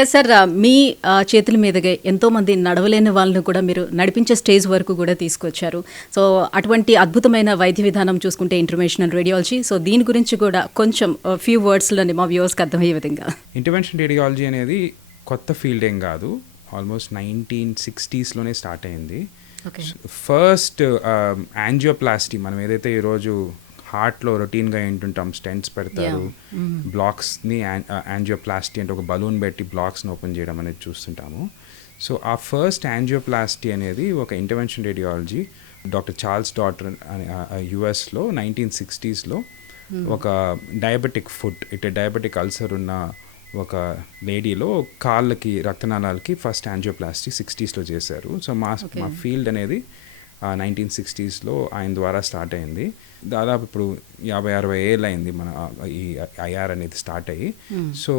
Yes sir, మీ చేతుల మీదుగా ఎంతోమంది నడవలేని వాళ్ళను కూడా మీరు నడిపించే స్టేజ్ వరకు కూడా తీసుకొచ్చారు. సో అటువంటి అద్భుతమైన వైద్య విధానం చూసుకుంటే ఇంటర్వెన్షనల్ రేడియాలజీ. సో దీని గురించి కూడా కొంచెం ఫ్యూ వర్డ్స్లోని మా వ్యూవర్స్కి అర్థమయ్యే విధంగా. ఇంటర్వెన్షన్ రేడియాలజీ అనేది కొత్త ఫీల్డ్ ఏం కాదు, ఆల్మోస్ట్ 1960s స్టార్ట్ అయింది. ఫస్ట్ యాంజియోప్లాస్టీ, మనం ఏదైతే ఈరోజు హార్ట్లో రొటీన్గా ఏంటుంటాం, స్టెంట్స్ పెడతారు, బ్లాక్స్ని యాంజియోప్లాస్టీ అంటే ఒక బలూన్ పెట్టి బ్లాక్స్ని ఓపెన్ చేయడం అనేది చూస్తుంటాము. సో ఆ ఫస్ట్ యాంజియోప్లాస్టీ అనేది ఒక intervention radiology doctor Charles daughter యుఎస్లో 1960s ఒక డయాబెటిక్ ఫుట్, డయాబెటిక్ అల్సర్ ఉన్న ఒక లేడీలో కాళ్ళకి రక్తనాళాలకి ఫస్ట్ యాంజియోప్లాస్టీ 60s చేశారు. సో మా ఫీల్డ్ అనేది 1960s ఆయన ద్వారా స్టార్ట్ అయింది. దాదాపు ఇప్పుడు 50-60 ఏళ్ళు అయింది మన ఈ ఐఆర్ అనేది స్టార్ట్ అయ్యి. సో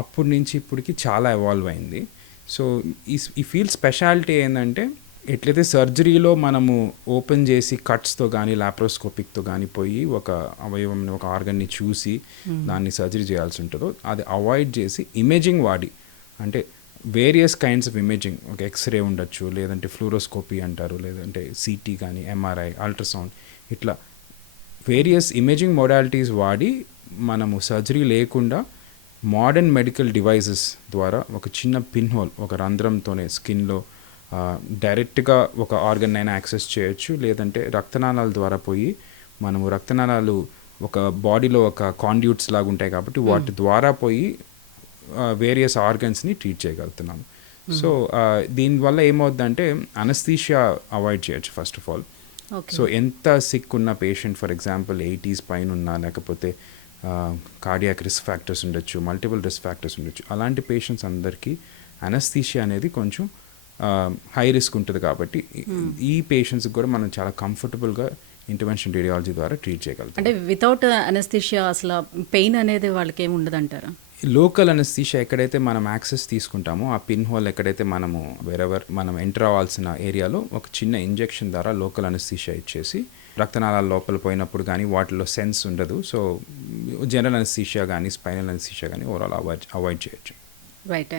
అప్పటి నుంచి ఇప్పటికి చాలా ఎవాల్వ్ అయింది. సో ఈ ఫీల్డ్ స్పెషాలిటీ ఏంటంటే, ఎట్లయితే సర్జరీలో మనము ఓపెన్ చేసి కట్స్తో కానీ లాప్రోస్కోపిక్తో కానీ పోయి ఒక అవయవం ఒక ఆర్గన్ని చూసి దాన్ని సర్జరీ చేయాల్సి ఉంటుందో, అది అవాయిడ్ చేసి ఇమేజింగ్ వాడి, అంటే వేరియస్ కైండ్స్ ఆఫ్ ఇమేజింగ్, ఒక ఎక్స్రే ఉండొచ్చు, లేదంటే ఫ్లూరోస్కోపీ అంటారు, లేదంటే సిటీ కానీ ఎంఆర్ఐ, అల్ట్రాసౌండ్, ఇట్లా వేరియస్ ఇమేజింగ్ మోడాలిటీస్ వాడి మనము సర్జరీ లేకుండా మోడర్న్ మెడికల్ డివైజెస్ ద్వారా ఒక చిన్న పిన్ హోల్, ఒక రంధ్రంతోనే స్కిన్లో డైరెక్ట్గా ఒక ఆర్గన్ అయినా యాక్సెస్ చేయొచ్చు, లేదంటే రక్తనాళాల ద్వారా పోయి మనము రక్తనాళాలు ఒక బాడీలో ఒక కాండ్యూట్స్ లాగా ఉంటాయి కాబట్టి వాటి ద్వారా పోయి వేరియస్ ఆర్గన్స్ని ట్రీట్ చేయగలుగుతున్నాము. సో దీనివల్ల ఏమవుతుందంటే అనస్థీషియా అవాయిడ్ చేయొచ్చు ఫస్ట్ ఆఫ్ ఆల్. సో ఎంత సిక్ ఉన్న పేషెంట్, ఫర్ ఎగ్జాంపుల్ 80s పైన ఉన్నా, లేకపోతే కార్డియాక్ రిస్క్ ఫ్యాక్టర్స్ ఉండొచ్చు, మల్టిపుల్ రిస్క్ ఫ్యాక్టర్స్ ఉండొచ్చు, అలాంటి పేషెంట్స్ అందరికీ అనస్థీషియా అనేది కొంచెం హై రిస్క్ ఉంటుంది కాబట్టి ఈ పేషెంట్స్కి కూడా మనం చాలా కంఫర్టబుల్గా ఇంటర్వెన్షన్ రేడియాలజీ ద్వారా ట్రీట్ చేయగలుగుతాం. అంటే వితౌట్ అనస్థీషియా అసలు పెయిన్ అనేది వాళ్ళకి ఏమి ఉండదంటారా? లోకల్ అనస్థీషియా ఎక్కడైతే మనం యాక్సెస్ తీసుకుంటామో, ఆ పిన్ హోల్ ఎక్కడైతే మనము వేరెవర్ మనం ఎంటర్ అవ్వాల్సిన ఏరియాలో ఒక చిన్న ఇంజెక్షన్ ద్వారా లోకల్ అనస్థీషియా ఇచ్చేసి రక్తనాళాల లోపల పోయినప్పుడు కానీ వాటిలో సెన్స్ ఉండదు. సో జనరల్ అనస్థీషియా కానీ స్పైనల్ అనస్థీషియా కానీ ఓవరాల్ అవాయిడ్ చేయొచ్చు. రైట్.